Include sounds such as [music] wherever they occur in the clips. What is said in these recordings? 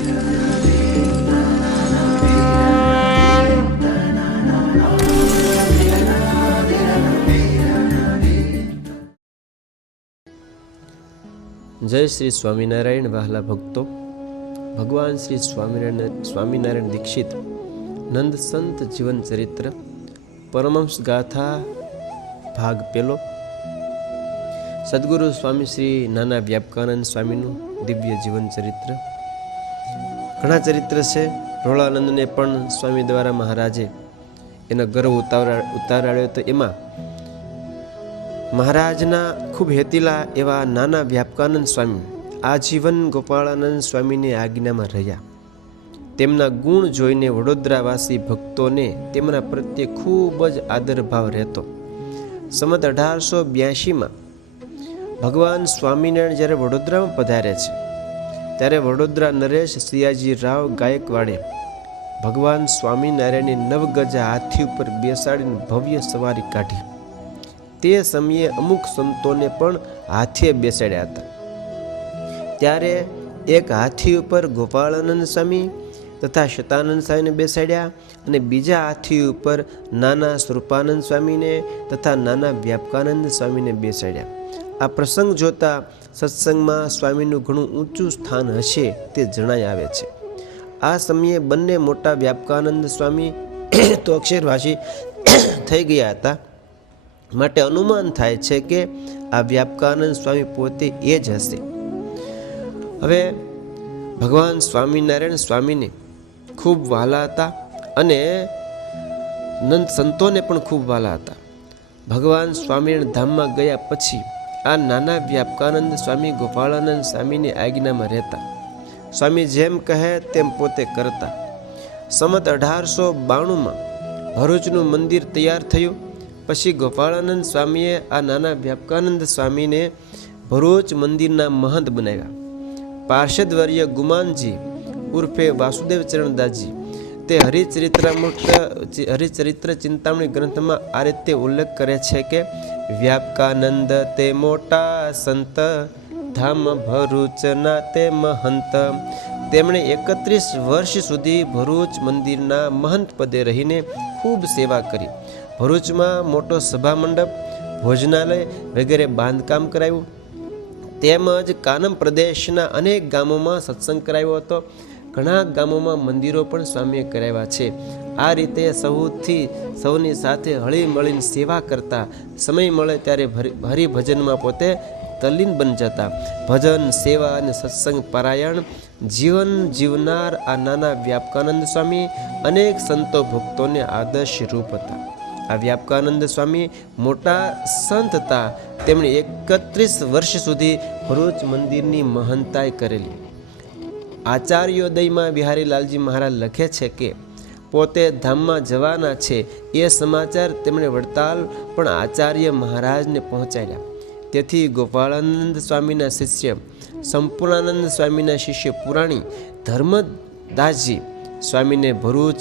જય શ્રી સ્વામિનારાયણ વહાલા ભક્તો. ભગવાન શ્રી સ્વામિનારાયણ સ્વામિનારાયણ દીક્ષિત નંદ સંત જીવન ચરિત્ર પરમહંસ ગાથા ભાગ પેલો. સદગુરુ સ્વામી શ્રી નાના વ્યાપકાનંદ સ્વામીનું દિવ્ય જીવન ચરિત્ર ઘણા ચરિત્ર છે. રોળાનંદને પણ સ્વામી દ્વારા મહારાજે એનો ગર્વ ઉતારા તો એમાં મહારાજના ખૂબ હેતીલા એવા નાના વ્યાપકાનંદ સ્વામી, આજીવન ગોપાળાનંદ સ્વામીની આજ્ઞામાં રહ્યા. તેમના ગુણ જોઈને વડોદરાવાસી ભક્તોને તેમના પ્રત્યે ખૂબ જ આદરભાવ રહેતો. સમત અઢારસો બ્યાસીમાં ભગવાન સ્વામિનારાયણ જ્યારે વડોદરામાં પધારે છે ત્યારે વડોદરા નરેશ સિયાજી રાવ ગાયકવાડે ભગવાન સ્વામિનારાયણની નવગજા હાથી ઉપર બેસાડીને ભવ્ય સવારી કાઢી. તે સમયે અમુક સંતોને પણ હાથીએ બેસાડ્યા હતા. ત્યારે એક હાથી ઉપર ગોપાળાનંદ સ્વામી તથા શતાનંદ સ્વામીને બેસાડ્યા અને બીજા હાથી ઉપર નાના સ્વરૂપાનંદ સ્વામીને તથા નાના વ્યાપકાનંદ સ્વામીને બેસાડ્યા. આ પ્રસંગ જોતા સત્સંગમાં સ્વામીનું ઘણું ઊંચું સ્થાન હશે તે જણાઈ આવે છે. આ સમયે બંને મોટા વ્યાપકાનંદ સ્વામી [coughs] તો અક્ષરભાષી [coughs] થઈ ગયા હતા. માટે અનુમાન થાય છે કે આ વ્યાપકાનંદ સ્વામી પોતે એ જ હશે. હવે ભગવાન સ્વામિનારાયણ સ્વામીને ખૂબ વહાલા હતા અને નંદ સંતોને પણ ખૂબ વહાલા હતા. ભગવાન સ્વામિનારાયણ ધામમાં ગયા પછી આ નાના વ્યાપકાનંદ સ્વામી ગોપાળાનંદ સ્વામીની આજ્ઞામાં રહેતા. સ્વામી જેમ કહે તેમ પોતે કરતા. સમત અઢારસો બાણુંમાં ભરૂચનું મંદિર તૈયાર થયું. પછી ગોપાળાનંદ સ્વામીએ આ નાના વ્યાપકાનંદ સ્વામીને ભરૂચ મંદિરના મહંત બનાવ્યા. પાર્ષદવર્ય ગુમાનજી ઉર્ફે વાસુદેવ ચરણદાસજી તે હરિચરિત્રામૃત, હરિચરિત્ર ચિંતામણી ગ્રંથમાં આ રીતે ઉલ્લેખ કરે છે કે વ્યાપકાનંદ તે મોટા સંત, ધામ ભરૂચના તે મહંત. તેમણે એકત્રીસ વર્ષ સુધી ભરૂચ મંદિરના મહંત પદે રહીને ખૂબ સેવા કરી. ભરૂચમાં મોટો સભા મંડપ ભોજનાલય વગેરે બાંધકામ કરાવ્યું તેમજ કાનમ પ્રદેશના અનેક ગામોમાં સત્સંગ કરાવ્યો હતો. ઘણા ગામોમાં મંદિરો પણ સ્વામીએ કરાવ્યા છે. આ રીતે સૌથી સૌની સાથે હળી મળીને સેવા કરતા. સમય મળે ત્યારે હરિભજનમાં પોતે તલ્લીન બની જતા. ભજન, સેવા અને સત્સંગ પારાયણ, જીવન જીવનાર આ નાના વ્યાપકાનંદ સ્વામી અનેક સંતો ભક્તોને આદર્શ રૂપ હતા. આ વ્યાપકાનંદ સ્વામી મોટા સંત હતા. તેમણે એકત્રીસ વર્ષ સુધી ભરૂચ મંદિરની મહંતાઈ કરેલી. આચાર્યોદયમાં બિહારીલાલજી મહારાજ લખે છે કે પોતે ધામમાં જવાના છે. એ સમાચાર તેમણે વડતાલ પણ આચાર્ય મહારાજને પહોંચાડ્યા. તેથી ગોપાળાનંદ સ્વામીના શિષ્ય, સંપૂર્ણાનંદ સ્વામીના શિષ્ય પુરાણી ધર્મદાસજી સ્વામીને ભરૂચ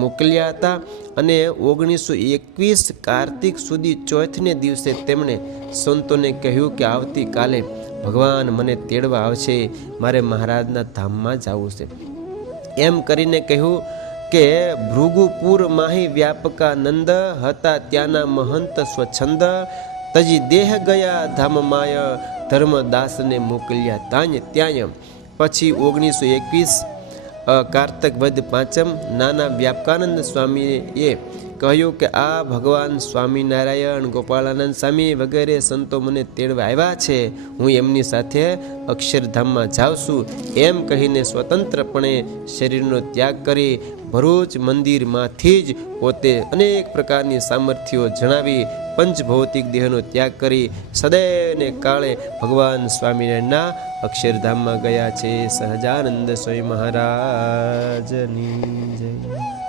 મોકલ્યા હતા અને ઓગણીસો એકવીસ કાર્તિક સુધી ચોથને દિવસે તેમણે સંતોને કહ્યું કે આવતીકાલે ભગવાન મને તેડવા આવશે. મારે મહારાજના ધામમાં જવું છે. એમ કરીને કહ્યું કે, ભૃગુપુર માહી વ્યાપકાનંદ હતા ત્યાંના મહંત સ્વચ્છંદ. તજી દેહ ગયા ધામમાય, ધર્મદાસને મોકલ્યા તાન્ય ત્યાંય પછી ઓગણીસો એકવીસ કાર્તક વદ પાંચમ, નાના વ્યાપકાનંદ સ્વામીએ કહ્યું કે આ ભગવાન સ્વામિનારાયણ, ગોપાળાનંદ સ્વામી વગેરે સંતો મને તેડવા આવ્યા છે. હું એમની સાથે અક્ષરધામમાં જાઉં છું. એમ કહીને સ્વતંત્રપણે શરીરનો ત્યાગ કરી ભરૂચ મંદિરમાંથી જ પોતે અનેક પ્રકારની સામર્થ્યો જણાવી પંચભૌતિક દેહનો ત્યાગ કરી સદૈવને કાળે ભગવાન સ્વામિનારાયણના અક્ષરધામમાં ગયા છે. સહજાનંદ સ્વામી મહારાજની જય.